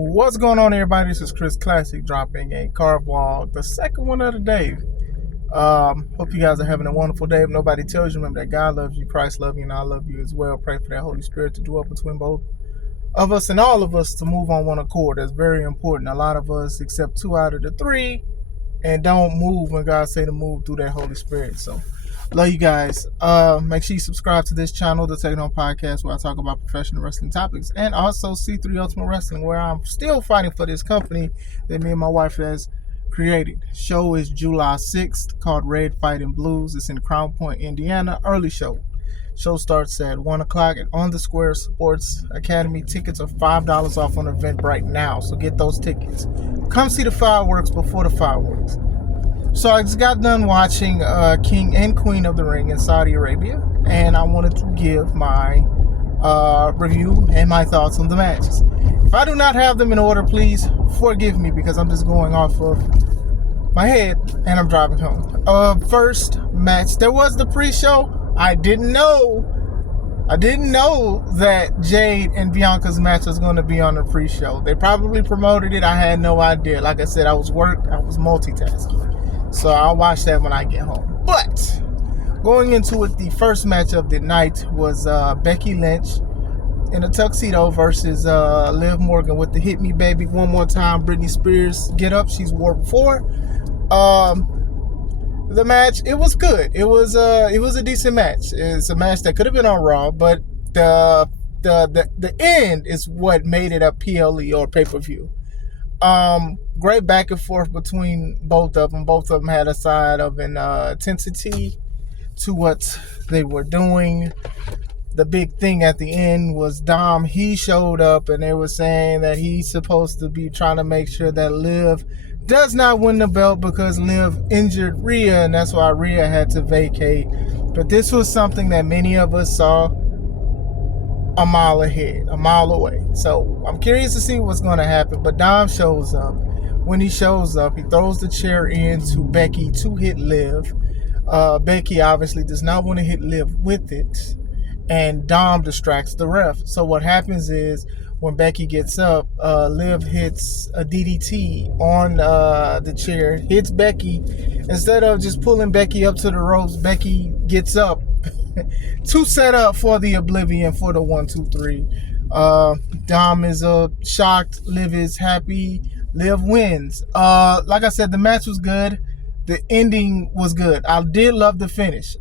What's going on, everybody? This is Chris Classic dropping a car vlog, the second one of the day. Hope you guys are having a wonderful day. If nobody tells you, remember that God loves you, Christ loves you, and I love you as well. Pray for that Holy Spirit to dwell between both of us and all of us to move on one accord. That's very important. A lot of us accept 2 out of the 3 and don't move when God say to move through that Holy Spirit. So, love you guys. Make sure you subscribe to this channel, the Take It On Podcast, where I talk about professional wrestling topics, and also C3 Ultimate Wrestling, where I'm still fighting for this company that me and my wife has created. Show is July 6th, called Red Fighting Blues. It's in Crown Point, Indiana. Early show. Show starts at 1 o'clock at On The Square Sports Academy. Tickets are $5 off on Eventbrite now, so get those tickets. Come see the fireworks before the fireworks. So I just got done watching King and Queen of the Ring in Saudi Arabia, and I wanted to give my review and my thoughts on the matches. If I do not have them in order, please forgive me, because I'm just going off of my head and I'm driving home. First match, there was the pre-show. I didn't know that Jade and Bianca's match was going to be on the pre-show. They probably promoted it. I had no idea. Like I said, I was multitasking. So I'll watch that when I get home. But going into it, the first match of the night was Becky Lynch in a tuxedo versus Liv Morgan with the Hit Me Baby One More Time Britney Spears get up she's wore before. The match, it was good. It was a decent match. It's a match that could have been on Raw, but the end is what made it a PLE or pay-per-view. Great back and forth between both of them. Both of them had a side of an intensity to what they were doing. The big thing at the end was Dom. He showed up, and they were saying that he's supposed to be trying to make sure that Liv does not win the belt because Liv injured Rhea, and that's why Rhea had to vacate. But this was something that many of us saw a mile away. So I'm curious to see what's going to happen. But Dom shows up. When he shows up, he throws the chair into Becky to hit Liv. Becky obviously does not want to hit Liv with it, and Dom distracts the ref. So what happens is, when Becky gets up, Liv hits a DDT on the chair, hits Becky. Instead of just pulling Becky up to the ropes, Becky gets up to set up for the Oblivion for the 1, 2, 3. Dom is shocked. Liv is happy. Liv wins. Like I said, the match was good. The ending was good. I did love the finish.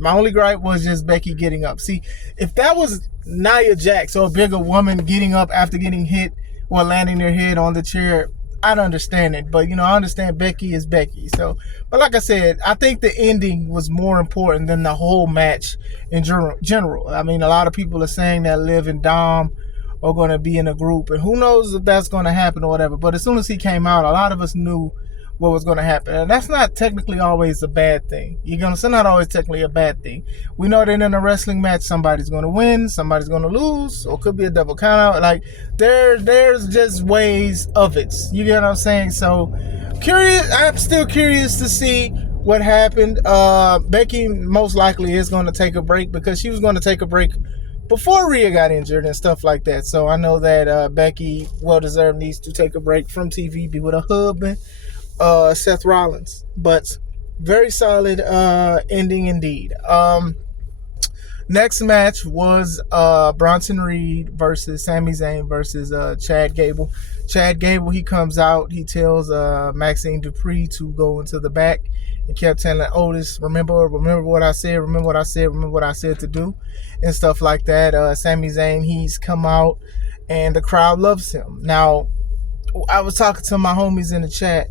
My only gripe was just Becky getting up. See, if that was Nia Jax or a bigger woman getting up after getting hit or landing their head on the chair, I'd understand it. But, I understand Becky is Becky. So, but like I said, I think the ending was more important than the whole match in general. I mean, a lot of people are saying that Liv and Dom are going to be in a group, and who knows if that's going to happen or whatever. But as soon as he came out, a lot of us knew what was going to happen, and that's not technically always a bad thing. It's not always technically a bad thing. We know that in a wrestling match, somebody's going to win, somebody's going to lose, or it could be a double count out. Like, there's just ways of it. You get what I'm saying? So, I'm still curious to see what happened. Becky most likely is going to take a break, because she was going to take a break before Rhea got injured and stuff like that. So I know that Becky, well-deserved, needs to take a break from TV, be with her husband, Seth Rollins. But very solid ending indeed. Next match was Bronson Reed versus Sami Zayn versus Chad Gable. Chad Gable, he comes out, he tells Maxine Dupree to go into the back, and kept telling Otis, remember what I said to do, and stuff like that. Sami Zayn, he's come out, and the crowd loves him. Now, I was talking to my homies in the chat,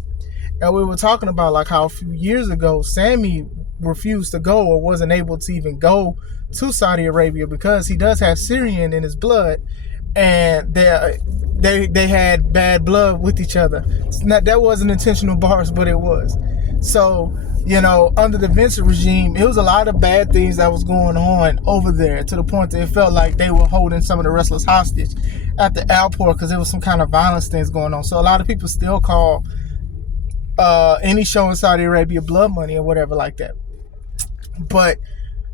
and we were talking about like how a few years ago, Sammy refused to go, or wasn't able to even go to Saudi Arabia, because he does have Syrian in his blood, and they had bad blood with each other. That wasn't intentional bars, but it was. So, under the Vince regime, it was a lot of bad things that was going on over there, to the point that it felt like they were holding some of the wrestlers hostage at the airport, because there was some kind of violence things going on. So a lot of people still call any show in Saudi Arabia blood money or whatever like that. But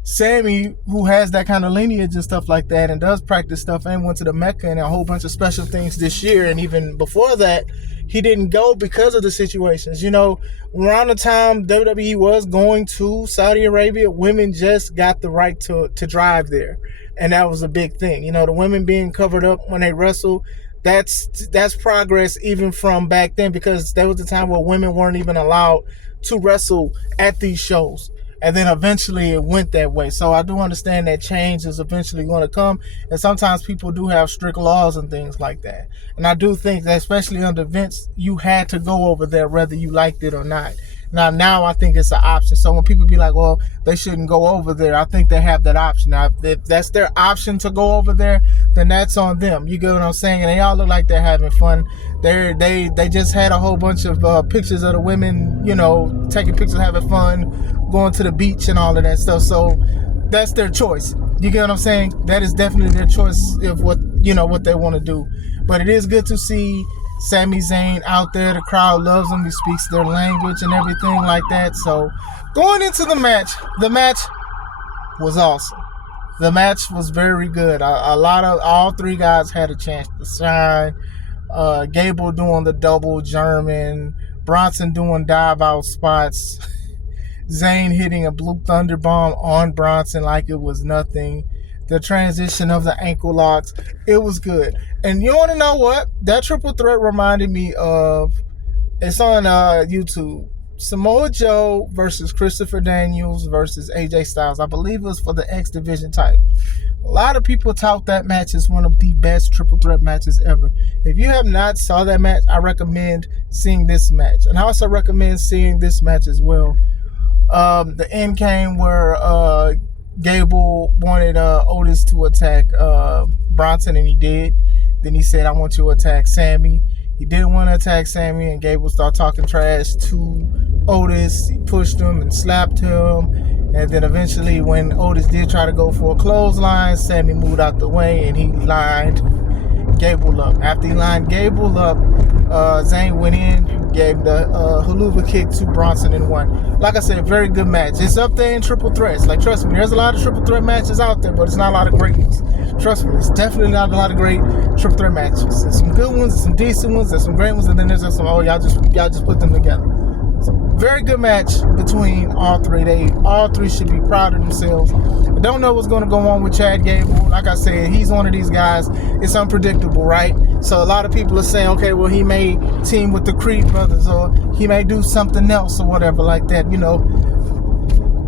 Sammy, who has that kind of lineage and stuff like that and does practice stuff and went to the Mecca and a whole bunch of special things this year, and even before that, he didn't go because of the situations. Around the time WWE was going to Saudi Arabia, women just got the right to drive there. And that was a big thing. The women being covered up when they wrestle, that's progress even from back then, because there was a time where women weren't even allowed to wrestle at these shows. And then eventually it went that way. So I do understand that change is eventually going to come. And sometimes people do have strict laws and things like that. And I do think that especially under Vince, you had to go over there whether you liked it or not. Now I think it's an option. So when people be like, well, they shouldn't go over there, I think they have that option. Now, if that's their option to go over there, then that's on them. You get what I'm saying? And they all look like they're having fun. They just had a whole bunch of pictures of the women, taking pictures, having fun, going to the beach and all of that stuff. So that's their choice. You get what I'm saying? That is definitely their choice of what they want to do. But it is good to see Sami Zayn out there. The crowd loves him. He speaks their language and everything like that. So going into the match was awesome. The match was very good. All three guys had a chance to shine. Gable doing the double German, Bronson doing dive out spots, Zayn hitting a Blue Thunder Bomb on Bronson like it was nothing. The transition of the ankle locks, it was good. And you want to know what? That triple threat reminded me of, it's on YouTube, Samoa Joe versus Christopher Daniels versus AJ Styles. I believe it was for the X Division title. A lot of people tout that match as one of the best triple threat matches ever. If you have not saw that match, I recommend seeing this match. And I also recommend seeing this match as well. The end came where Gable wanted Otis to attack Bronson, and he did. Then he said, I want you to attack Sammy. He didn't want to attack Sammy, and Gable started talking trash to Otis. He pushed him and slapped him. And then eventually, when Otis did try to go for a clothesline, Sammy moved out the way, and he lined Gable up. After he lined Gable up, Zayn went in, gave the haluva kick to Bronson and won. Like I said, very good match. It's up there in triple threats. Like, trust me, there's a lot of triple threat matches out there, but it's not a lot of great ones. Trust me, it's definitely not a lot of great triple threat matches. There's some good ones, there's some decent ones, there's some great ones, and then there's some, y'all just put them together. So, very good match between all three. All three should be proud of themselves. I don't know what's going to go on with Chad Gable. Like I said, he's one of these guys. It's unpredictable, right? So a lot of people are saying, okay, well, he may team with the Creed brothers, or he may do something else or whatever like that.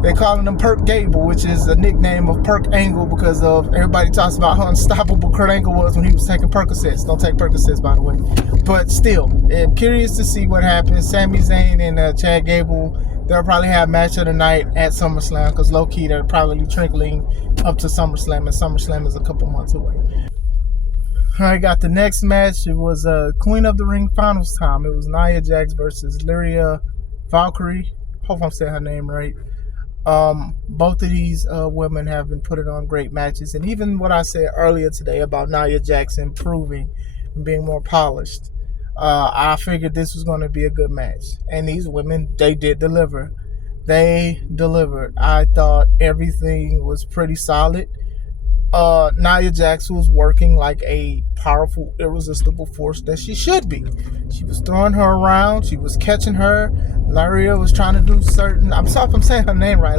They're calling him Perk Gable, which is a nickname of Perk Angle, because of everybody talks about how unstoppable Kurt Angle was when he was taking Percocets. Don't take Percocets, by the way. But still, I'm curious to see what happens. Sami Zayn and Chad Gable, they'll probably have match of the night at SummerSlam, because low-key they're probably trickling up to SummerSlam, and SummerSlam is a couple months away. I got the next match. It was Queen of the Ring finals time. It was Nia Jax versus Lyria Valkyrie. Hope I'm saying her name right. Both of these women have been putting on great matches. And even what I said earlier today about Nia Jax improving and being more polished, I figured this was going to be a good match. And these women, they did deliver. They delivered. I thought everything was pretty solid. Nia Jax was working like a powerful, irresistible force that she should be. She was throwing her around. She was catching her. Lyria was trying to do certain... I'm sorry if I'm saying her name right.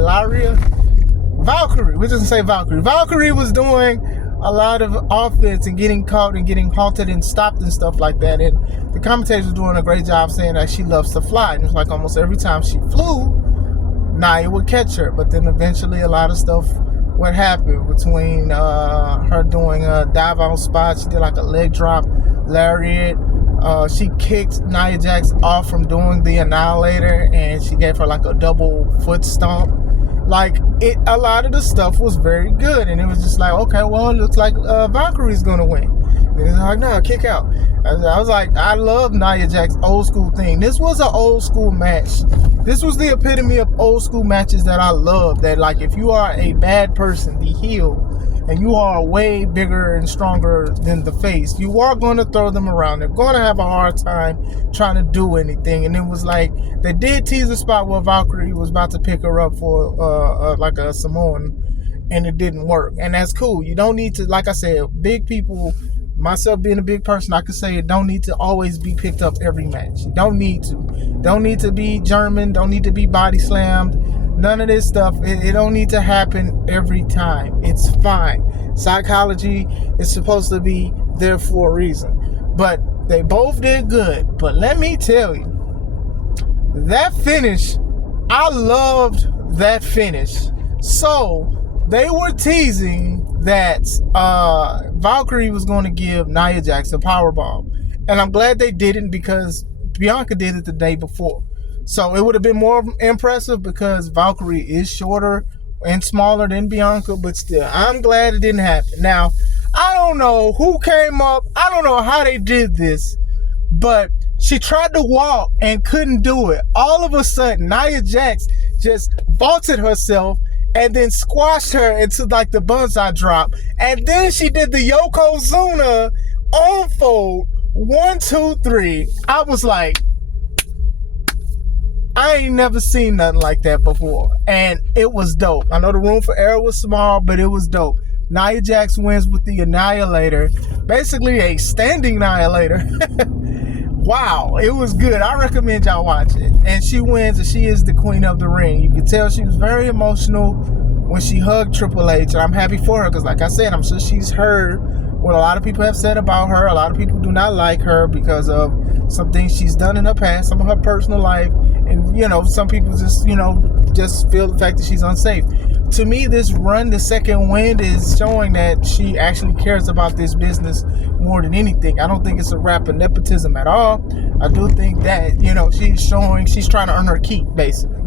Valkyrie. We just say Valkyrie. Valkyrie was doing a lot of offense and getting caught and getting halted and stopped and stuff like that. And the commentators were doing a great job saying that she loves to fly. And it's like almost every time she flew, Nia would catch her. But then eventually a lot of stuff would happen between her doing a dive out spot. She did like a leg drop lariat. She kicked Nia Jax off from doing the Annihilator, and she gave her like a double foot stomp. Like, a lot of the stuff was very good, and it was just like, okay, well, it looks like Valkyrie's gonna win. And it's like, no, kick out. I was like, I love Nia Jax's old school thing. This was an old school match. This was the epitome of old school matches that I love. That, like, if you are a bad person, the heel, and you are way bigger and stronger than the face, you are going to throw them around. They're going to have a hard time trying to do anything. And it was like, they did tease the spot where Valkyrie was about to pick her up for like a Samoan and it didn't work. And that's cool. You don't need to, like I said, big people, myself being a big person, I could say it don't need to always be picked up every match. You don't need to. Don't need to be German. Don't need to be body slammed. None of this stuff. It don't need to happen every time. It's fine. Psychology is supposed to be there for a reason. But they both did good. But let me tell you, that finish, I loved that finish. So they were teasing that Valkyrie was going to give Nia Jax a powerbomb. And I'm glad they didn't, because Bianca did it the day before. So it would have been more impressive because Valkyrie is shorter and smaller than Bianca, but still, I'm glad it didn't happen. Now, I don't know who came up. I don't know how they did this, but she tried to walk and couldn't do it. All of a sudden, Nia Jax just vaulted herself and then squashed her into like the bonsai drop. And then she did the Yokozuna arm fold. 1, 2, 3. I was like, I ain't never seen nothing like that before. And it was dope. I know the room for error was small, but it was dope. Nia Jax wins with the Annihilator. Basically a standing Annihilator. Wow, it was good. I recommend y'all watch it. And she wins, and she is the queen of the ring. You can tell she was very emotional when she hugged Triple H. And I'm happy for her because, like I said, I'm sure she's heard what a lot of people have said about her. A lot of people do not like her because of some things she's done in her past, some of her personal life. And, you know, some people just, just feel the fact that she's unsafe. To me, this run, the second wind, is showing that she actually cares about this business more than anything. I don't think it's a rap of nepotism at all. I do think that, she's trying to earn her keep, basically.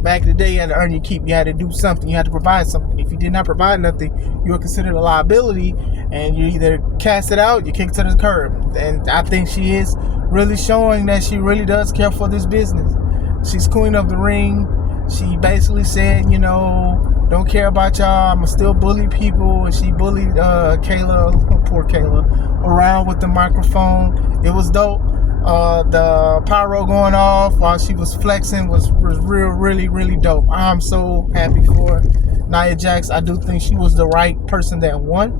Back in the day, you had to earn your keep. You had to do something. You had to provide something. If you did not provide nothing, you were considered a liability, and you either cast it out, you kick it to the curb. And I think she is really showing that she really does care for this business. She's queen of the ring. She basically said, don't care about y'all. I'ma still bully people. And she bullied Kayla, poor Kayla, around with the microphone. It was dope. The pyro going off while she was flexing was really, really dope. I'm so happy for Nia Jax. I do think she was the right person that won.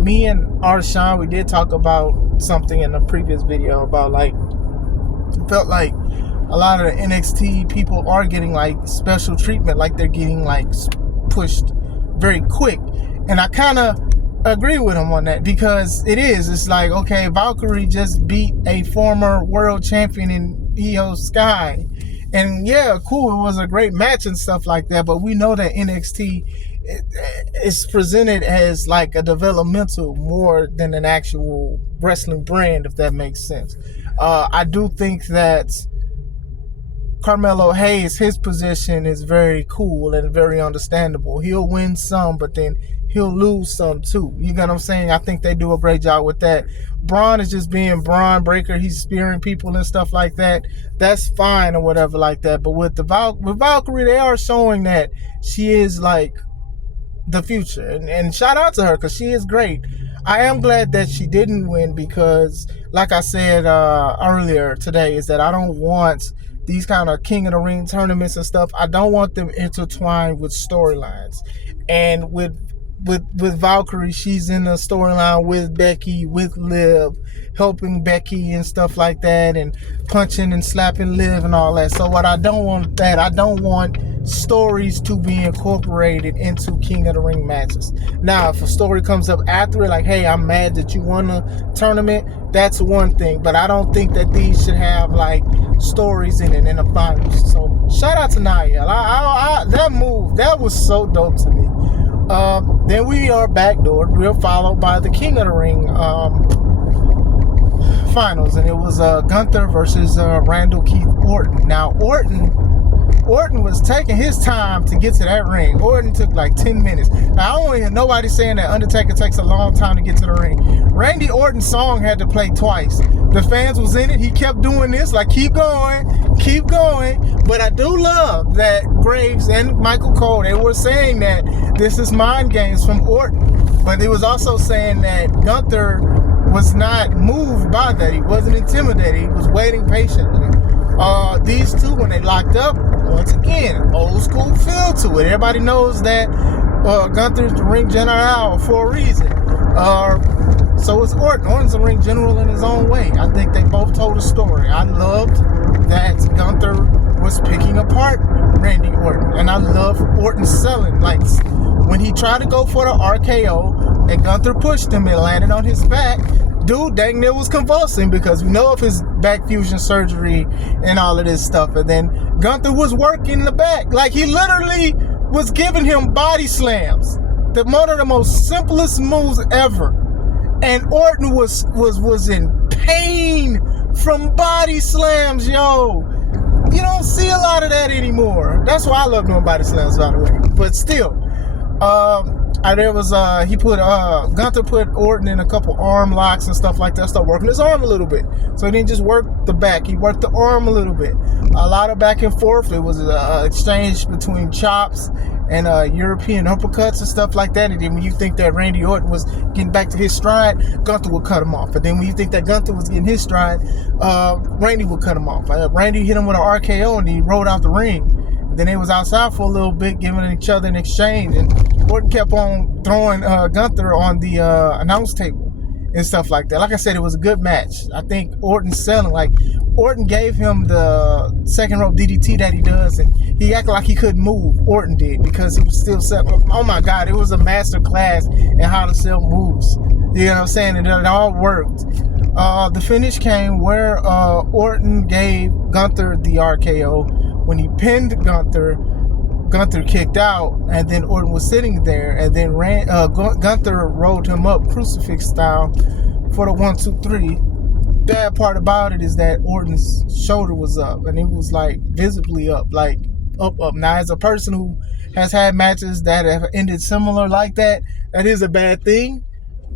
Me and Arshawn, we did talk about something in the previous video about felt like a lot of the NXT people are getting special treatment, like they're getting pushed very quick. And I kind of agree with him on that, because it's like, okay, Valkyrie just beat a former world champion in Io Sky, and yeah, cool, it was a great match and stuff like that, but we know that NXT is presented as like a developmental more than an actual wrestling brand, if that makes sense. I do think that Carmelo Hayes, his position is very cool and very understandable. He'll win some, but then he'll lose some too. You get what I'm saying? I think they do a great job with that. Braun is just being Braun Breaker. He's spearing people and stuff like that. That's fine or whatever like that. But with Valkyrie, they are showing that she is like the future. And shout out to her, because she is great. I am glad that she didn't win, because like I said earlier today, is that I don't want these kind of King of the Ring tournaments and stuff. I don't want them intertwined with storylines. And with Valkyrie, she's in a storyline with Becky, with Liv, helping Becky and stuff like that, and punching and slapping Liv and all that. So what I don't want I don't want stories to be incorporated into King of the Ring matches. Now, if a story comes up after it, like, hey, I'm mad that you won a tournament, that's one thing. But I don't think that these should have stories in it in the finals. So shout out to Nia. That move, that was so dope to me. Then we are backdoored. We're followed by the King of the Ring finals, and it was Gunther versus Randall Keith Orton. Now Orton was taking his time to get to that ring. Orton took 10 minutes. Now, I don't hear nobody saying that Undertaker takes a long time to get to the ring. Randy Orton's song had to play twice. The fans was in it. He kept doing this, keep going. But I do love that Graves and Michael Cole, they were saying that this is mind games from Orton. But it was also saying that Gunther was not moved by that. He wasn't intimidated. He was waiting patiently. These two, when they locked up, once again, old school feel to it. Everybody knows that Gunther's the ring general for a reason. So is Orton. Orton's a ring general in his own way. I think they both told a story. I loved that Gunther was picking apart Randy Orton, and I love Orton selling. Like when he tried to go for the RKO and Gunther pushed him and landed on his back, dude dang near was convulsing because we know of his back fusion surgery and all of this stuff. And then Gunther was working the back. Like he literally was giving him body slams. One of the most simplest moves ever. And Orton was in pain from body slams, yo. You don't see a lot of that anymore. That's why I love doing body slams, by the way. But still, Gunther put Orton in a couple arm locks and stuff like that. Started working his arm a little bit. So he didn't just work the back. He worked the arm a little bit. A lot of back and forth. It was an exchange between chops and European uppercuts and stuff like that. And then when you think that Randy Orton was getting back to his stride, Gunther would cut him off. And then when you think that Gunther was getting his stride, Randy would cut him off. Randy hit him with an RKO and he rolled out the ring. Then they was outside for a little bit, giving each other an exchange. And Orton kept on throwing Gunther on the announce table and stuff like that. Like I said, it was a good match. I think Orton's selling. Like, Orton gave him the second rope DDT that he does, and he acted like he couldn't move. Orton did, because he was still selling. Oh my God, it was a master class in how to sell moves. You know what I'm saying? And it all worked. The finish came where Orton gave Gunther the RKO. When he pinned Gunther, Gunther kicked out, and then Orton was sitting there, and then Gunther rolled him up crucifix style for the 1, 2, 3. Bad part about it is that Orton's shoulder was up, and it was like visibly up, like up. Now, as a person who has had matches that have ended similar like that, that is a bad thing.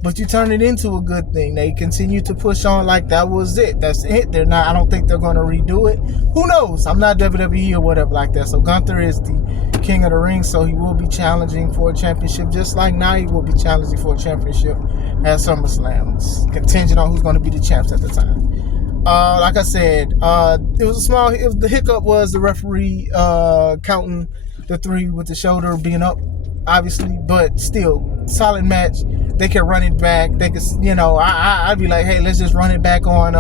But you turn it into a good thing. They continue to push on like that was it. That's it. They're not. I don't think they're going to redo it. Who knows? I'm not WWE or whatever like that. So Gunther is the king of the ring. So he will be challenging for a championship, just like now he will be challenging for a championship at SummerSlam. It's contingent on who's going to be the champs at the time. Like I said, it was a small. The hiccup was the referee counting the 3 with the shoulder being up, obviously, but still solid match. They can run it back. They could, I'd be like, hey, let's just run it back on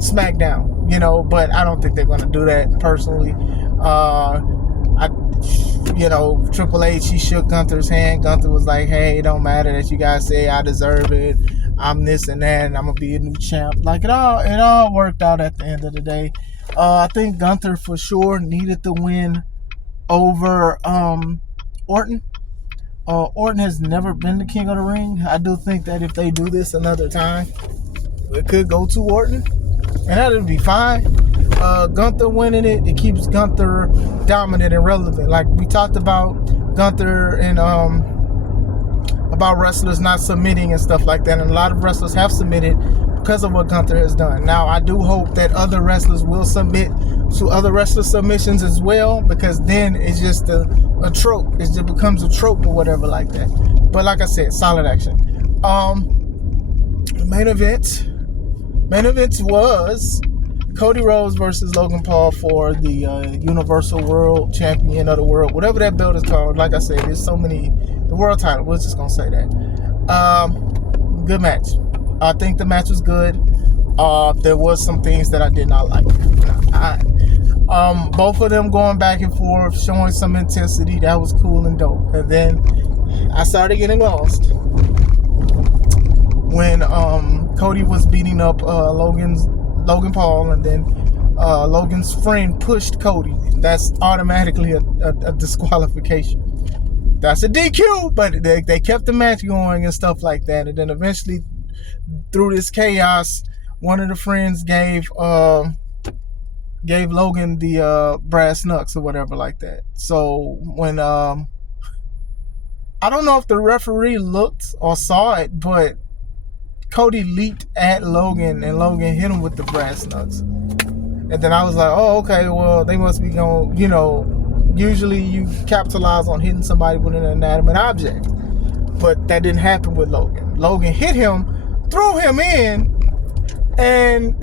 SmackDown, but I don't think they're going to do that personally. Triple H, he shook Gunther's hand. Gunther was like, hey, it don't matter that you guys say I deserve it. I'm this and that, and I'm going to be a new champ. Like, it all worked out at the end of the day. I think Gunther for sure needed the win over Orton. Orton has never been the king of the ring. I do think that if they do this another time, it could go to Orton, and that would be fine. Gunther winning it keeps Gunther dominant and relevant. Like we talked about Gunther and about wrestlers not submitting and stuff like that, and a lot of wrestlers have submitted because of what Gunther has done. Now, I do hope that other wrestlers will submit to other wrestler submissions as well, because then it's just a trope. It just becomes a trope or whatever like that. But like I said, solid action. Main event was Cody Rhodes versus Logan Paul for the Universal World Champion of the World, whatever that belt is called. Like I said, there's so many. The world title, we're just gonna say that. Good match. I think the match was good. There was some things that I did not like. Both of them going back and forth, showing some intensity. That was cool and dope. And then I started getting lost when Cody was beating up Logan Paul, and then Logan's friend pushed Cody. That's automatically a disqualification. That's a DQ, but they kept the match going and stuff like that. And then eventually, through this chaos, one of the friends gave Logan the brass knucks or whatever like that. So when I don't know if the referee looked or saw it, but Cody leaped at Logan and Logan hit him with the brass knucks. And then I was like, oh, okay, well, they must be going, usually you capitalize on hitting somebody with an inanimate object. But that didn't happen with Logan. Logan hit him, threw him in, and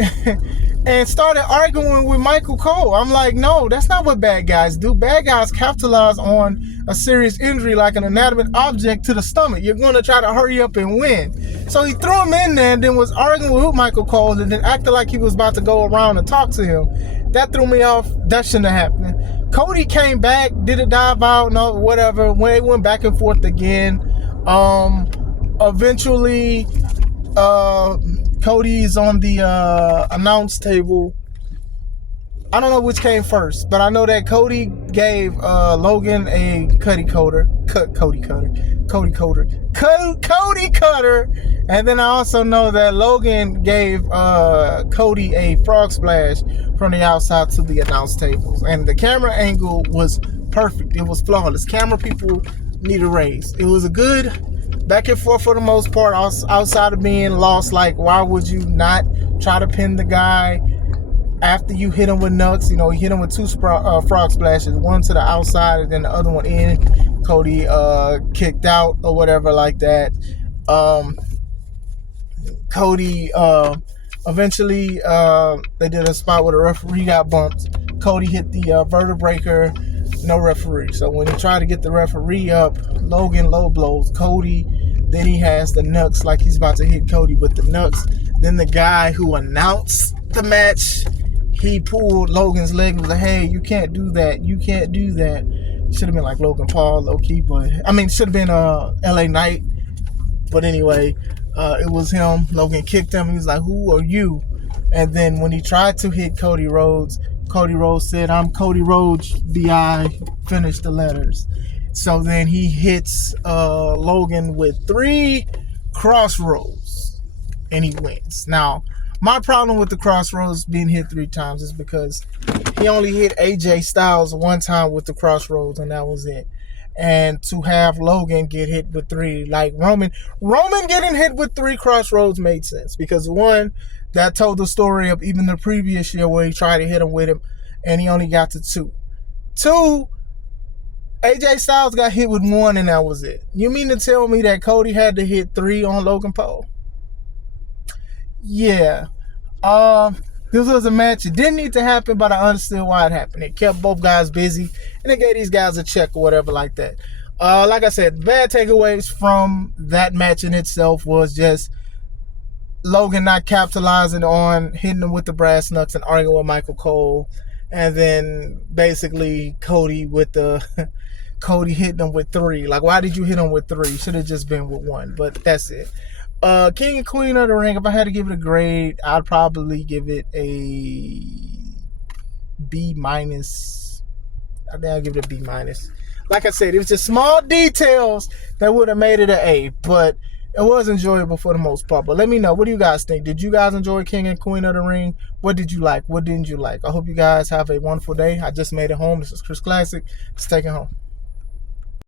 and started arguing with Michael Cole. I'm like, no, that's not what bad guys do. Bad guys capitalize on a serious injury like an inanimate object to the stomach. You're going to try to hurry up and win. So he threw him in there and then was arguing with Michael Cole and then acted like he was about to go around and talk to him. That threw me off. That shouldn't have happened. Cody came back, did a dive out, no, whatever. When they went back and forth again, eventually, Cody's on the announce table. I don't know which came first, but I know that Cody gave Logan a Cody Cutter, and then I also know that Logan gave Cody a frog splash from the outside to the announce tables, and the camera angle was perfect. It was flawless. Camera people need a raise. It was a good back and forth for the most part, outside of being lost. Like, why would you not try to pin the guy after you hit him with nuts? You know, he hit him with two frog splashes, one to the outside and then the other one in. Cody kicked out or whatever like that. Cody eventually they did a spot where the referee got bumped. Cody hit the vertebraker, no referee. So when he tried to get the referee up, Logan low blows Cody. Then he has the knucks, like he's about to hit Cody with the knucks. Then the guy who announced the match, he pulled Logan's leg and was like, hey, you can't do that. You can't do that. Should have been like Logan Paul, low-key, but I mean, should have been LA Knight. But anyway, it was him. Logan kicked him. He was like, who are you? And then when he tried to hit Cody Rhodes said, I'm Cody Rhodes, B.I., finish the letters. So then he hits Logan with 3 crossroads, and he wins. Now, my problem with the crossroads being hit 3 times is because he only hit AJ Styles one time with the crossroads, and that was it. And to have Logan get hit with 3, like Roman getting hit with 3 crossroads made sense, because one, that told the story of even the previous year where he tried to hit him with him, and he only got to 2. 2, AJ Styles got hit with 1, and that was it. You mean to tell me that Cody had to hit 3 on Logan Paul? Yeah. This was a match. It didn't need to happen, but I understood why it happened. It kept both guys busy, and it gave these guys a check or whatever like that. Like I said, bad takeaways from that match in itself was just Logan not capitalizing on hitting him with the brass knucks and arguing with Michael Cole, and then basically Cody hitting him with 3. Like, why did you hit him with 3? Should have just been with 1, but that's it. King and Queen of the Ring, if I had to give it a grade, I'd probably give it a B-. I think I'd give it a B-. Like I said, it was just small details that would have made it an A, but it was enjoyable for the most part. But let me know, what do you guys think? Did you guys enjoy King and Queen of the Ring? What did you like? What didn't you like? I hope you guys have a wonderful day. I just made it home. This is Chris Classic. Let's take it home.